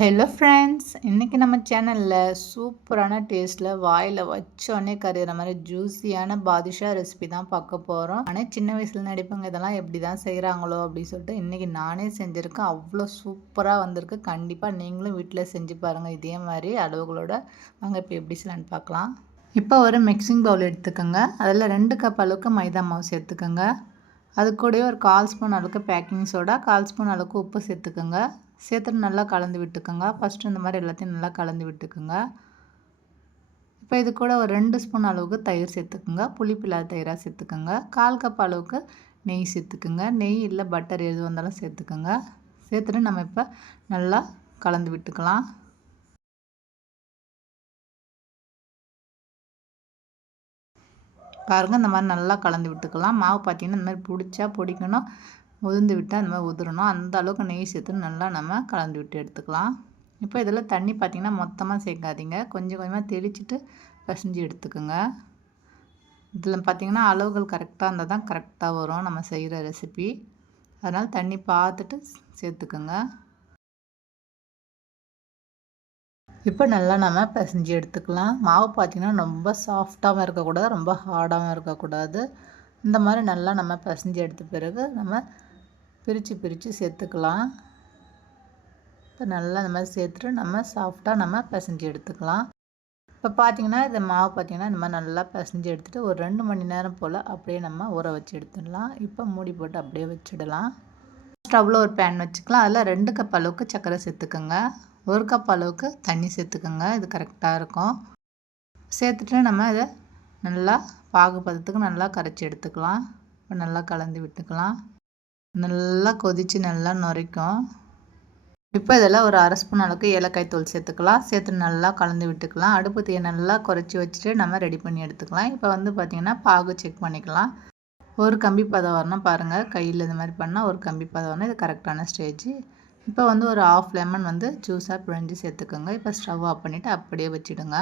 Hello friends இன்றைக்கி நம்ம சேனலில் சூப்பரான டேஸ்ட்டில் வாயில் வச்சோடனே கரையிற மாதிரி ஜூஸியான பாதிஷா ரெசிபி தான் பார்க்க போகிறோம் ஆனால் சின்ன வயசில் நடிப்பாங்க. இதெல்லாம் எப்படி தான் செய்கிறாங்களோ அப்படின்னு சொல்லிட்டு இன்றைக்கி நானே செஞ்சுருக்கேன். அவ்வளோ சூப்பராக வந்திருக்கு. கண்டிப்பாக நீங்களும் வீட்டில் செஞ்சு பாருங்கள் இதே மாதிரி அளவுகளோட. வாங்க இப்போ எப்படி செய்யலான்னு பார்க்கலாம். இப்போ ஒரு மிக்சிங் பவுல் எடுத்துக்கோங்க. அதில் ரெண்டு கப் அளவுக்கு மைதா மாவு சேர்த்துக்கோங்க. அது கூடவே ஒரு கால் ஸ்பூன் அளவுக்கு பேக்கிங் சோடா கால் ஸ்பூன் அளவுக்கு உப்பு சேர்த்துக்கோங்க. சேர்த்துட்டு நல்லா கலந்து விட்டுக்கோங்க. ஃபஸ்ட்டு இந்த மாதிரி எல்லாத்தையும் நல்லா கலந்து விட்டுக்குங்க. இப்போ இது கூட ஒரு ரெண்டு ஸ்பூன் அளவுக்கு தயிர் சேர்த்துக்குங்க. புளிப்பில்லாத தயிராக சேர்த்துக்குங்க. கால் கப் அளவுக்கு நெய் சேர்த்துக்குங்க. நெய் இல்லை பட்டர் எது வந்தாலும் சேர்த்துக்குங்க. சேர்த்துட்டு நம்ம இப்போ நல்லா கலந்து விட்டுக்கலாம். பாருங்கள் இந்த மாதிரி நல்லா கலந்து விட்டுக்கலாம். மாவு பார்த்திங்கன்னா இந்த மாதிரி பிடிச்சா பிடிக்கணும். உதிர்ந்து விட்டால் அந்த மாதிரி உதிரணும். அந்த அளவுக்கு நெய் சேர்த்து நல்லா நம்ம கலந்து விட்டு எடுத்துக்கலாம். இப்போ இதில் தண்ணி பார்த்திங்கன்னா மொத்தமாக சேர்க்காதீங்க. கொஞ்சம் கொஞ்சமாக தெளிச்சிட்டு பசஞ்சு எடுத்துக்கோங்க. இதில் பார்த்திங்கன்னா அளவுகள் கரெக்டாக இருந்தால் தான் கரெக்டாக வரும் நம்ம செய்கிற ரெசிபி. அதனால் தண்ணி பார்த்துட்டு சேர்த்துக்கோங்க. இப்போ நல்லா நம்ம பிசைஞ்சு எடுத்துக்கலாம். மாவு பார்த்திங்கன்னா ரொம்ப சாஃப்டாகவும் இருக்கக்கூடாது ரொம்ப ஹார்டாகவும் இருக்கக்கூடாது. இந்த மாதிரி நல்லா நம்ம பிசைஞ்சு எடுத்த பிறகு நம்ம பிரித்து பிரித்து சேர்த்துக்கலாம். இப்போ நல்லா இந்த மாதிரி சேர்த்துட்டு நம்ம சாஃப்டாக நம்ம பிசைஞ்சு எடுத்துக்கலாம். இப்போ பார்த்திங்கன்னா இந்த மாவு பார்த்திங்கன்னா இந்த மாதிரி நல்லா பிசைஞ்சு எடுத்துகிட்டு ஒரு ரெண்டு மணி நேரம் போல் அப்படியே நம்ம ஊற வச்சு எடுத்துடலாம். இப்போ மூடி போட்டு அப்படியே வச்சிடலாம். ஸ்டவ்வில் ஒரு பேன் வச்சுக்கலாம். அதில் ரெண்டு கப் அளவுக்கு சர்க்கரை சேர்த்துக்கோங்க. ஒரு கப் அளவுக்கு தண்ணி சேர்த்துக்கோங்க. இது கரெக்டாக இருக்கும். சேர்த்துட்டு நம்ம இதை நல்லா பாகுபதத்துக்கு நல்லா கரைச்சி எடுத்துக்கலாம். இப்போ நல்லா கலந்து விட்டுக்கலாம். நல்லா கொதித்து நல்லா நுரைக்கும். இப்போ இதெல்லாம் ஒரு அரை ஸ்பூன் அளவுக்கு ஏலக்காய் தூள் சேர்த்துக்கலாம். சேர்த்து நல்லா கலந்து விட்டுக்கலாம். அடுப்பு தீயை நல்லா குறைச்சி வச்சுட்டு நம்ம ரெடி பண்ணி எடுத்துக்கலாம். இப்போ வந்து பார்த்திங்கன்னா பாகு செக் பண்ணிக்கலாம். ஒரு கம்பி பதம் வரணும் பாருங்கள் கையில் இந்த மாதிரி பண்ணால் ஒரு கம்பி பதம் வரணும். இது கரெக்டான ஸ்டேஜ் இப்போ வந்து ஒரு ஆஃப் லெமன் வந்து ஜூஸாக பிழிஞ்சு சேர்த்துக்கோங்க. இப்போ ஸ்டவ் ஆஃப் பண்ணிவிட்டு அப்படியே வச்சுடுங்க.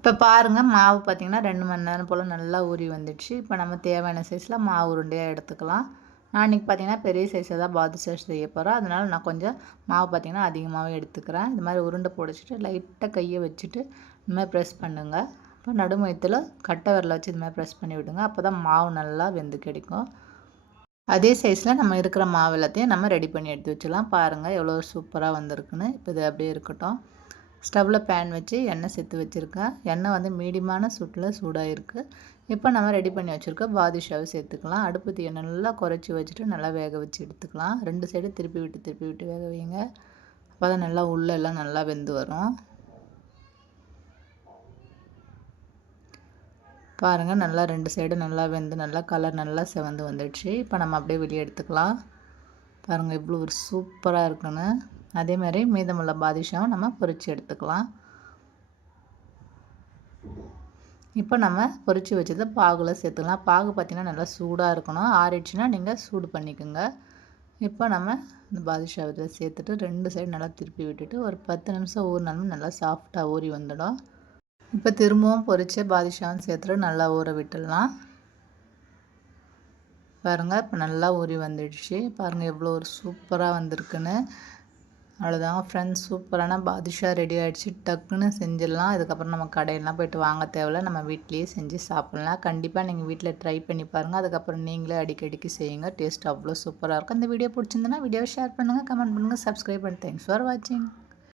இப்போ பாருங்கள் மாவு பார்த்திங்கன்னா ரெண்டு மணி நேரம் போல் நல்லா ஊறி வந்துடுச்சு. இப்போ நம்ம தேவையான சைஸில் மாவு உருண்டையாக எடுத்துக்கலாம். நான் இன்றைக்கி பார்த்திங்கன்னா பெரிய சைஸில் தான் பாதுஷா செய்ய போகிறேன் அதனால் நான் கொஞ்சம் மாவு பார்த்திங்கன்னா அதிகமாகவே எடுத்துக்கிறேன். இந்த மாதிரி உருண்டை பொடிச்சிட்டு லைட்டாக கையை வச்சுட்டு இந்த மாதிரி ப்ரெஸ் பண்ணுங்கள் இப்போ நடுமயத்தில் கட்டை விரலை வச்சு இது மாதிரி ப்ரெஸ் பண்ணி விடுங்க. அப்போ தான் மாவு நல்லா வெந்து கிடைக்கும். அதே சைஸில் நம்ம இருக்கிற மாவு எல்லாத்தையும் நம்ம ரெடி பண்ணி எடுத்து வச்சிடலாம். பாருங்கள் எவ்வளோ சூப்பராக வந்திருக்குன்னு. இப்போ இது அப்படியே இருக்கட்டும். ஸ்டவ்வில் பேன் வச்சு எண்ணெய் சேர்த்து வச்சுருக்கேன். எண்ணெய் வந்து மீடியமான சூட்டில் சூடாக இருக்குது இப்போ நம்ம ரெடி பண்ணி வச்சுருக்க பாதுஷாவை சேர்த்துக்கலாம். அடுப்பு தீயை நல்லா குறைச்சி வச்சுட்டு நல்லா வேக வச்சு எடுத்துக்கலாம். ரெண்டு சைடு திருப்பி விட்டு திருப்பி விட்டு வேக வைங்க. அப்போ தான் நல்லா உள்ளெல்லாம் நல்லா வெந்து வரும். பாருங்கள் நல்லா ரெண்டு சைடு நல்லா வெந்து நல்லா கலர் நல்லா செவந்து வந்துடுச்சு. இப்போ நம்ம அப்படியே வெளியே எடுத்துக்கலாம். பாருங்கள் இவ்வளோ ஒரு சூப்பராக இருக்குன்னு அதே மாதிரி மீதமுள்ள பாதுஷாவும் நம்ம பொறிச்சு எடுத்துக்கலாம். இப்போ நம்ம பொறிச்சு வச்சதை பாகுல சேர்த்துக்கலாம். பாகு பார்த்திங்கன்னா நல்லா சூடாக இருக்கணும். ஆறிடுச்சுன்னா நீங்கள் சூடு பண்ணிக்கோங்க. இப்போ நம்ம இந்த பாதுஷா இதில் சேர்த்துட்டு ரெண்டு சைடு நல்லா திருப்பி விட்டுட்டு ஒரு பத்து நிமிஷம் ஊறினாலும் நல்லா சாஃப்டாக ஊறி வந்துடும். இப்போ திரும்பவும் பொறிச்ச பாதுஷாவும் சேர்த்துட்டு நல்லா ஊற விட்டுடலாம். பாருங்கள் இப்போ நல்லா ஊறி வந்துடுச்சு. பாருங்கள் எவ்வளோ ஒரு சூப்பராக வந்திருக்குன்னு. அவ்வளோதான் ஃப்ரெண்ட்ஸ் சூப்பரான பாதுஷா ரெடி ஆகிடுச்சு டக்குன்னு செஞ்சிடலாம். அதுக்கப்புறம் நம்ம கடையெல்லாம் போயிட்டு வாங்க தேவையில்ல. நம்ம வீட்லேயே செஞ்சு சாப்பிட்லாம். கண்டிப்பாக நீங்கள் வீட்டில் ட்ரை பண்ணி பாருங்கள் அதுக்கப்புறம் நீங்களே அடிக்கடிக்கு செய்யுங்க. டேஸ்ட் அவ்வளோ சூப்பராக இருக்கும். இந்த வீடியோ பிடிச்சிருந்தனா வீடியோவை ஷேர் பண்ணுங்கள் கமெண்ட் பண்ணுங்கள் சப்ஸ்கிரைப் பண்ணி. தேங்க்ஸ் ஃபார் வாட்சிங்